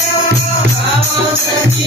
I'm